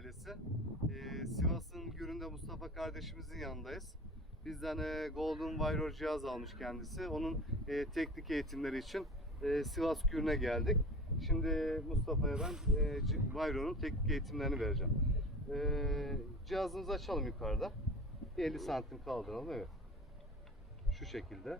ailesi. Ee, Sivas'ın Gürün'de Mustafa kardeşimizin yanındayız. Bizden e, Golden Warrior cihaz almış kendisi. Onun e, teknik eğitimleri için e, Sivas Gürün'e geldik. Şimdi Mustafa'ya ben e, Warrior'un teknik eğitimlerini vereceğim. E, cihazımızı açalım yukarıda. 50 santim kaldıralım evet. Şu şekilde.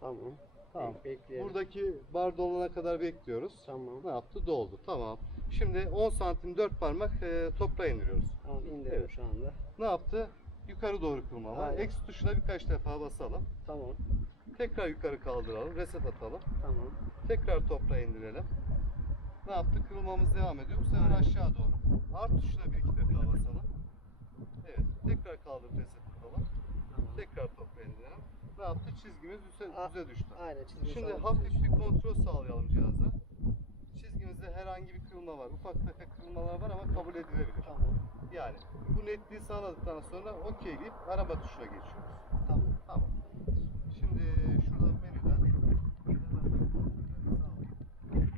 Tamam. Tamam. Bekleyelim. Buradaki bar dolana kadar bekliyoruz. Tamam. Ne yaptı? Doldu. Tamam. Şimdi 10 santim 4 parmak e, toprağa indiriyoruz. Tamam indirdim Evet. şu anda. Ne yaptı? Yukarı doğru kırmama. Aynen. X tuşuna birkaç defa basalım. Tamam. Tekrar yukarı kaldıralım. Reset atalım. Tamam. Tekrar toprağa indirelim. Ne yaptı? Kırılmamız devam ediyor. Bu sefer aşağı doğru. Art tuşuna bir iki defa basalım. Evet. Tekrar kaldırıp reset atalım. Tamam. Tekrar toprağa indirelim. Ne yaptı? Çizgimiz düze, düze düştü. Aynen çizgi Şimdi hafif bir kontrol sağlayalım cihaza. Çizgimizde herhangi bir kırılma var. Ufak tefek kırılmalar var ama kabul edilebilir. Tamam. Yani bu netliği sağladıktan sonra okey deyip arama tuşuna geçiyoruz. Tamam. Tamam. Şimdi şurada menüden hemen ben kontrolleri sağlayayım. Evet.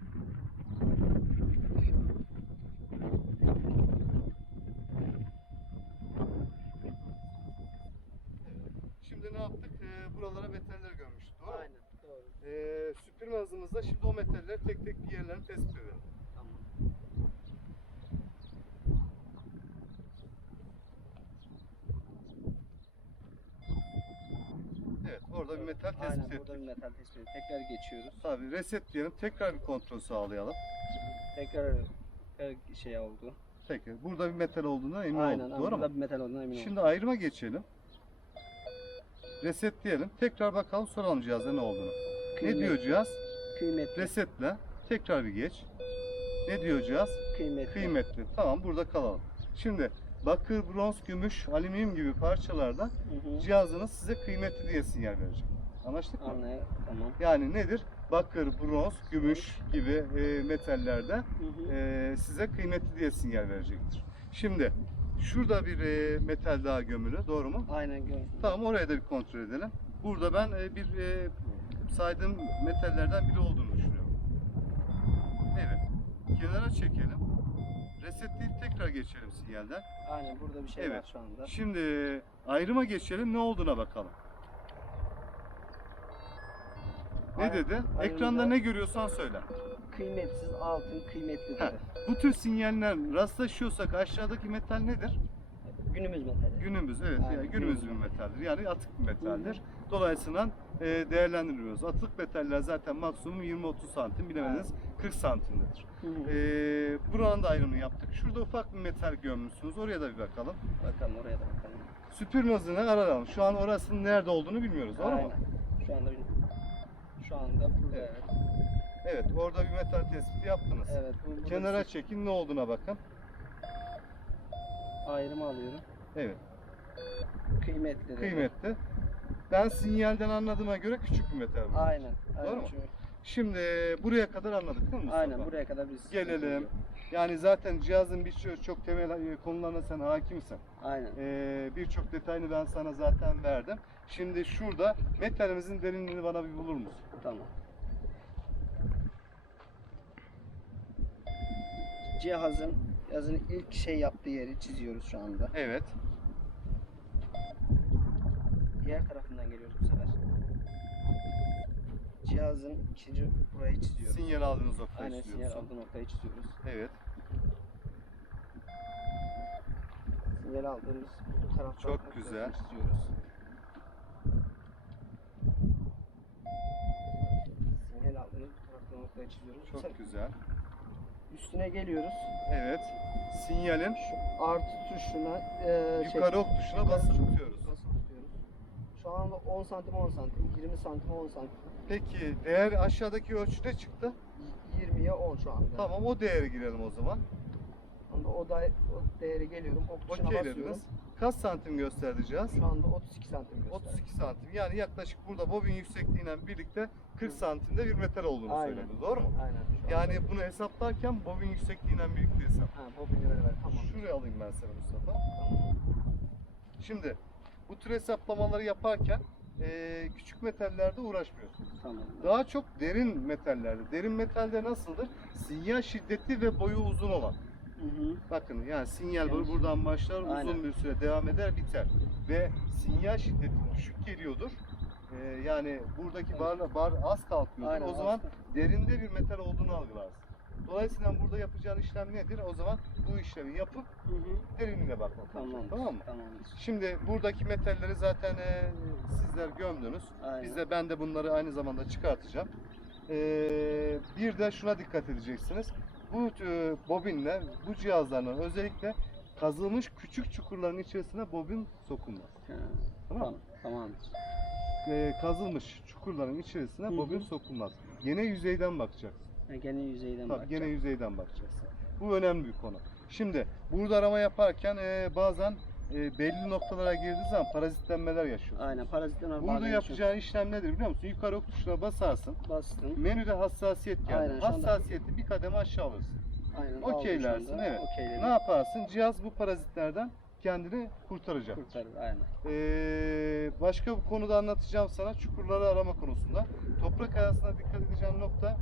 Şimdi ne yaptık? Ee, buralara metaller gömmüştük. Doğru mu? Aynen. Doğru. Ee, süpürme hızımızda şimdi o metalleri tek tek bir yerlerini tespit edelim. Tamam. Evet, orada bir metal tespit Aynen ettik. burada bir metal tespit ettik. Tekrar geçiyoruz. Tabii reset diyelim. Tekrar bir kontrol sağlayalım. Tekrar şey oldu. Tekrar. Burada bir metal olduğuna emin Aynen. olduk. Doğru burada mu? bir metal olduğuna emin Şimdi oldum. ayrıma geçelim. Reset diyelim. Tekrar bakalım soralım cihaza ne olduğunu. Ne Kıymet- diyor cihaz? Kıymetli. Resetle. Tekrar bir geç. Ne diyor cihaz? Kıymetli. Kıymetli. Tamam burada kalalım. Şimdi bakır, bronz, gümüş, alüminyum gibi parçalarda Hı hı. cihazınız size kıymetli diye sinyal verecek. Anlaştık mı? Anlay- Tamam. Yani nedir? Bakır, bronz, gümüş gibi e, metallerde Hı hı. e, size kıymetli diye sinyal verecektir. Şimdi şurada bir e, metal daha gömülü, doğru mu? Aynen gördüm. Tamam oraya da bir kontrol edelim. Burada ben e, bir e, saydığım metallerden biri olduğunu düşünüyorum. Evet. Kenara çekelim. Resetleyip tekrar geçelim sinyalden. Aynen burada bir şey Evet. var şu anda. Şimdi ayrıma geçelim ne olduğuna bakalım. Ne dedi? Ekranda ne görüyorsan söyle. Kıymetsiz altın kıymetli dedi. Bu tür sinyaller rastlaşıyorsak aşağıdaki metal nedir? Günümüz metali. Günümüz evet Aynen, yani günümüz bir metaldir. Yani atık bir metaldir. Dolayısıyla e, değerlendiriyoruz. Atık metaller zaten maksimum 20-30 santim bilemediniz 40 santimdedir. Hı hı. E, buranın da ayrımını yaptık. Şurada ufak bir metal gömmüşsünüz. Oraya da bir bakalım. Bakalım oraya da bakalım. Süpürme hızını arayalım. Şu an orasının nerede olduğunu bilmiyoruz. Doğru mu? Aynen. Şu anda bir- şu anda burada. Evet. Evet. Orada bir metal tespiti yaptınız. Evet. bu- Kenara bir çekin ne olduğuna bakın. ayrımı alıyorum. Evet Kıymetli dedi. kıymetli. Ben sinyalden anladığıma göre küçük bir metal bu. Aynen. aynen Doğru mu? çünkü- Şimdi buraya kadar anladık değil mi Mustafa? Aynen buraya kadar biz Gelelim. Yani zaten cihazın birçok çok temel e, konularına sen hakimsin. Aynen. Ee, birçok detayını ben sana zaten verdim. Şimdi şurada metalimizin derinliğini bana bir bulur musun? Tamam. Cihazın yazın ilk şey yaptığı yeri çiziyoruz şu anda. Evet. Diğer tarafından geliyoruz bu sefer. Cihazın ikinci burayı çiziyoruz. Sinyal aldığınız noktayı Aynen sinyal çiziyorsun. aldığı noktayı çiziyoruz. Evet. Sinyal aldığımız bu taraftan Çok güzel. çiziyoruz. Sinyal aldığımız bu taraftan noktayı çiziyoruz. Çok sefer güzel. Üstüne geliyoruz. Evet. Sinyalin Şu artı tuşuna e, şey- yukarı ok tuşuna basılı tutuyoruz. Şu anda 10 santim 10 santim, 20 santim 10 santim, Peki değer aşağıdaki ölçüde çıktı. y- 20'ye 10 şu anda. Tamam o değere girelim o zaman. Anda o, da, o değeri geliyorum, ok tuşuna basıyorum. Okeylediniz. Kaç santim gösterdi cihaz? Şu anda 32 santim gösteriyor. 32 santim. Yani yaklaşık burada bobin yüksekliğiyle birlikte 40 santimde bir metal olduğunu Aynen. söyledi. Doğru mu? Aynen. şu Yani anda. bunu hesaplarken bobin yüksekliğiyle birlikte hesap. Ha, bobinle beraber tamam. Şuraya alayım ben sana Mustafa. Tamam. Şimdi bu tür hesaplamaları yaparken eee, küçük metallerde uğraşmıyorsunuz. Tamam. Daha çok derin metallerde. Derin metalde nasıldır? Sinyal şiddeti ve boyu uzun olan. Hı hı. Bakın yani sinyal bur- buradan başlar uzun Aynen. bir süre devam eder biter. Ve sinyal şiddeti düşük geliyordur. Ee, yani buradaki bar, bar az kalkıyordur. Aynen, o zaman aslında. derinde bir metal olduğunu algılarsın. Dolayısıyla burada yapacağın işlem nedir? O zaman bu işlemi yapıp Hı hı. derinliğine bakmak olacak. Tamamdır. Tamam mı? Tamamdır. Şimdi buradaki metalleri zaten e, sizler gömdünüz. Aynen. Biz de ben de bunları aynı zamanda çıkartacağım. Ee, bir de şuna dikkat edeceksiniz. Bu e, bobinle, bu cihazlarla özellikle kazılmış küçük çukurların içerisine bobin sokulmaz. Tamam mı? Tamam. Ee, kazılmış çukurların içerisine Hı hı. bobin sokulmaz. Gene yüzeyden bakacaksın. Ha, gene yüzeyden Tabii bakacağım. gene yüzeyden bakacaksın. Bu önemli bir konu. Şimdi burada arama yaparken e, bazen e, belli noktalara girdiği zaman parazitlenmeler yaşıyorsun. Aynen parazitler Burada yapacağın işlem nedir biliyor musun? Yukarı ok tuşuna basarsın. Bastım. Menüde hassasiyet geldi. Aynen, şu anda- Hassasiyeti bir kademe aşağı alırsın. Aynen. aldım Okeylersin, şu anda. evet. Okeyledim. Ne yaparsın? Cihaz bu parazitlerden kendini kurtaracak. Kurtarır aynen. Ee, başka bir konuda anlatacağım sana çukurları arama konusunda. Toprak arasına dikkat edeceğin nokta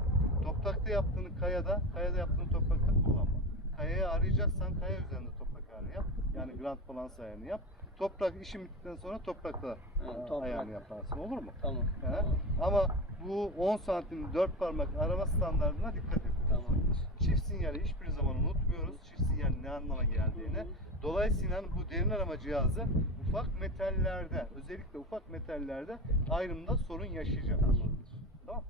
toprakta yaptığını kayada, kayada yaptığını toprakta kullanma. Kayayı arayacaksan kaya üzerinde toprak ayarı yap. Yani Grand Balance ayarını yap. Toprak işin bittikten sonra toprakta e, toprak. ayarını yaparsın olur mu? Tamam. He. Tamam. Ama bu 10 santim 4 parmak arama standartına dikkat et. Tamamdır. Çift sinyali hiçbir zaman unutmuyoruz. Çift sinyal ne anlama geldiğini. Dolayısıyla bu derin arama cihazı ufak metallerde, özellikle ufak metallerde ayrımda sorun yaşayacak. Tamam. Tamam.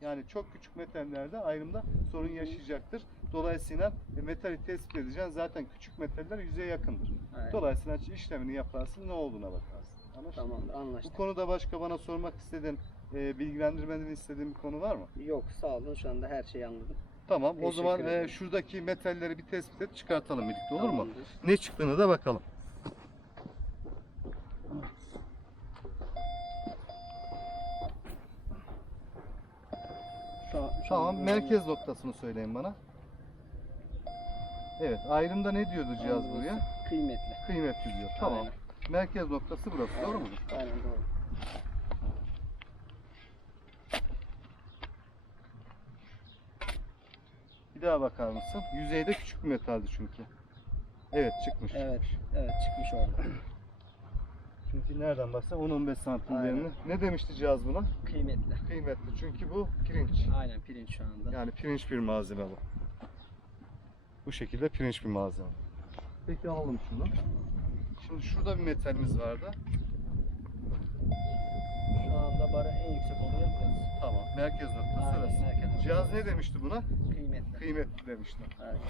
Yani çok küçük metallerde ayrımda sorun yaşayacaktır. Dolayısıyla e, metali tespit edeceksin. Zaten küçük metaller yüzeye yakındır. Aynen. Dolayısıyla işlemini yaparsın, ne olduğuna bakarsın. Anlaşıldı mı? Tamamdır. Bu Anlaştık. konuda başka bana sormak istediğin, e, bilgilendirmeni istediğin bir konu var mı? Yok sağ olun. Şu anda her şeyi anladım. Tamam. O Teşekkür zaman e, şuradaki metalleri bir tespit et, çıkartalım birlikte olur mu? Tamamdır. Ne çıktığını da bakalım. Şu Tamam, merkez noktasını söyleyin bana. Evet, ayrımda ne diyordu cihaz Burası buraya? Kıymetli. Kıymetli diyor. Tamam. Aynen. Merkez noktası burası, doğru Aynen. mudur? Aynen doğru. Bir daha bakar mısın? Yüzeyde küçük bir metaldi çünkü. Evet, çıkmış. Evet. Evet çıkmış orada. Çünkü nereden baksan 10-15 santim Aynen. Ne demişti cihaz buna? Kıymetli. Kıymetli. Çünkü bu pirinç. Aynen pirinç şu anda. Yani pirinç bir malzeme bu. Bu şekilde pirinç bir malzeme. Peki alalım şunu. Şimdi şurada bir metalimiz vardı. Şu anda bara en yüksek oluyor burası. Tamam. Merkez noktası Aynen, orası. merkez noktası. Cihaz ne demişti buna? Kıymetli. Kıymetli demişti. Evet.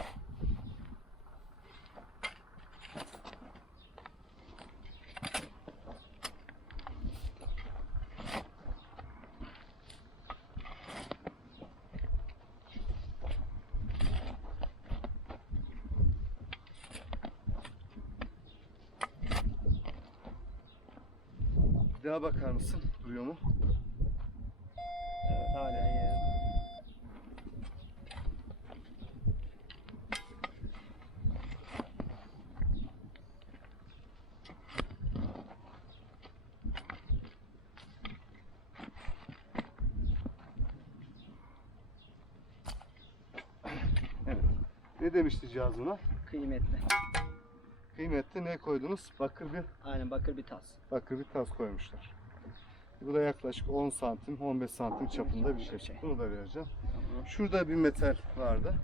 Daha bakar mısın? Duruyor mu? Evet hala yerinde. Evet. Ne demişti cihaz buna? Kıymetli. Kıymetli ne koydunuz? Bakır bir Aynen bakır bir tas. bakır bir tas koymuşlar. Bu da yaklaşık 10 santim, 15 santim çapında bir şey. Şey. Bunu da vereceğim. Şurada bir metal vardı.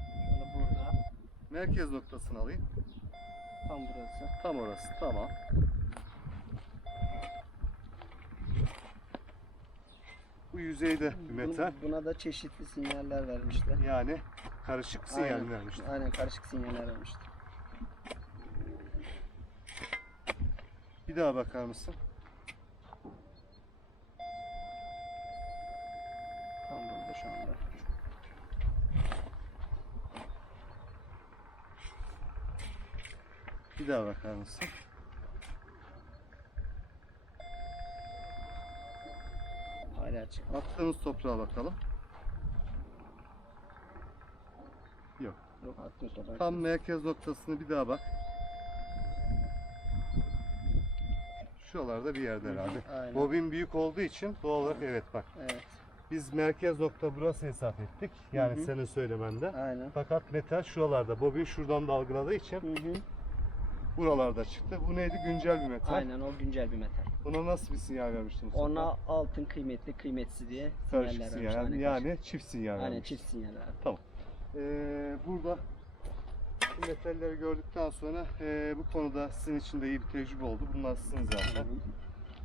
Şöyle burada. Merkez noktasını alayım. Tam burası. Tam orası. Tamam. Bu yüzeyde bir metal. Buna da çeşitli sinyaller vermişler. Yani karışık sinyal Aynen. vermişler. Aynen karışık sinyaller vermişler. Bir daha bakar mısın? Tam burada şu anda. Bir daha bakar mısın? Hala çık. Attığınız toprağa bakalım. Yok. Yok. Tam merkez noktasını bir daha bak. Şuralarda bir yerde herhalde. Aynen. Bobin büyük olduğu için doğal olarak evet bak. Evet. Biz merkez nokta burası hesap ettik. Yani Hı hı. senin söylemende. Aynen. Fakat metal şuralarda. Bobin şuradan dalgaladığı için Hı hı. buralarda çıktı. Bu neydi? Güncel bir metal. Aynen o güncel bir metal. Buna nasıl bir sinyal vermiştin Mustafa? Ona altın kıymetli kıymetsiz diye karışık sinyaller sinyal. vermiş. Yani, karışık. çift sinyal Aynen vermiş. çift sinyal abi. Ee, burada bu metalleri gördükten sonra ee, bu konuda sizin için de iyi bir tecrübe oldu. Bunlar sizin zaten.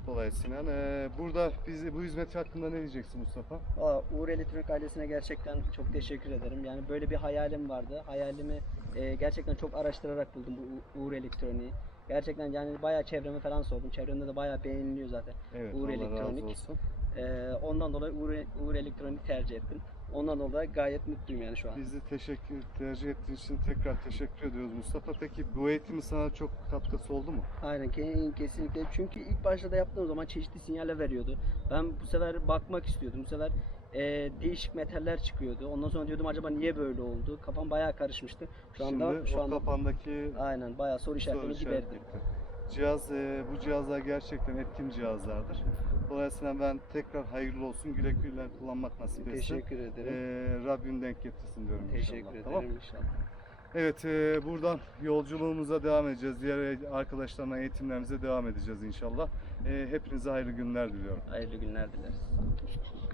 Dolayısıyla ee, burada bizi bu hizmet hakkında ne diyeceksin Mustafa? Valla Uğur Elektronik ailesine gerçekten çok teşekkür ederim. Yani böyle bir hayalim vardı. Hayalimi e, gerçekten çok araştırarak buldum bu Uğur Elektronik'i. Gerçekten yani bayağı çevreme falan sordum. Çevremde de bayağı beğeniliyor zaten. Evet, Uğur Allah Elektronik. razı olsun. E, ondan dolayı Uğur, Uğur Elektronik tercih ettim. Ondan dolayı gayet mutluyum yani şu an. Biz de teşekkür tercih ettiğin için tekrar teşekkür ediyoruz Mustafa. Peki bu eğitimin sana çok katkısı oldu mu? Aynen ke- kesinlikle. Çünkü ilk başta da yaptığım zaman çeşitli sinyaller veriyordu. Ben bu sefer bakmak istiyordum. Bu sefer e, değişik metaller çıkıyordu. Ondan sonra diyordum acaba niye böyle oldu? Kafam bayağı karışmıştı. Şu anda Şimdi şu o anda kafandaki aynen bayağı soru soru işaretlerini giderdim. işaretleri. Cihaz, e, bu cihazlar gerçekten etkin cihazlardır. Dolayısıyla ben tekrar hayırlı olsun, güle güle kullanmak nasip etsin. Teşekkür ederim. Ee, Rabbim denk getirsin diyorum Teşekkür inşallah. ederim Tamam. inşallah. Evet, e, buradan yolculuğumuza devam edeceğiz. Diğer arkadaşlarına eğitimlerimize devam edeceğiz inşallah. E, hepinize hayırlı günler diliyorum. Hayırlı günler dileriz.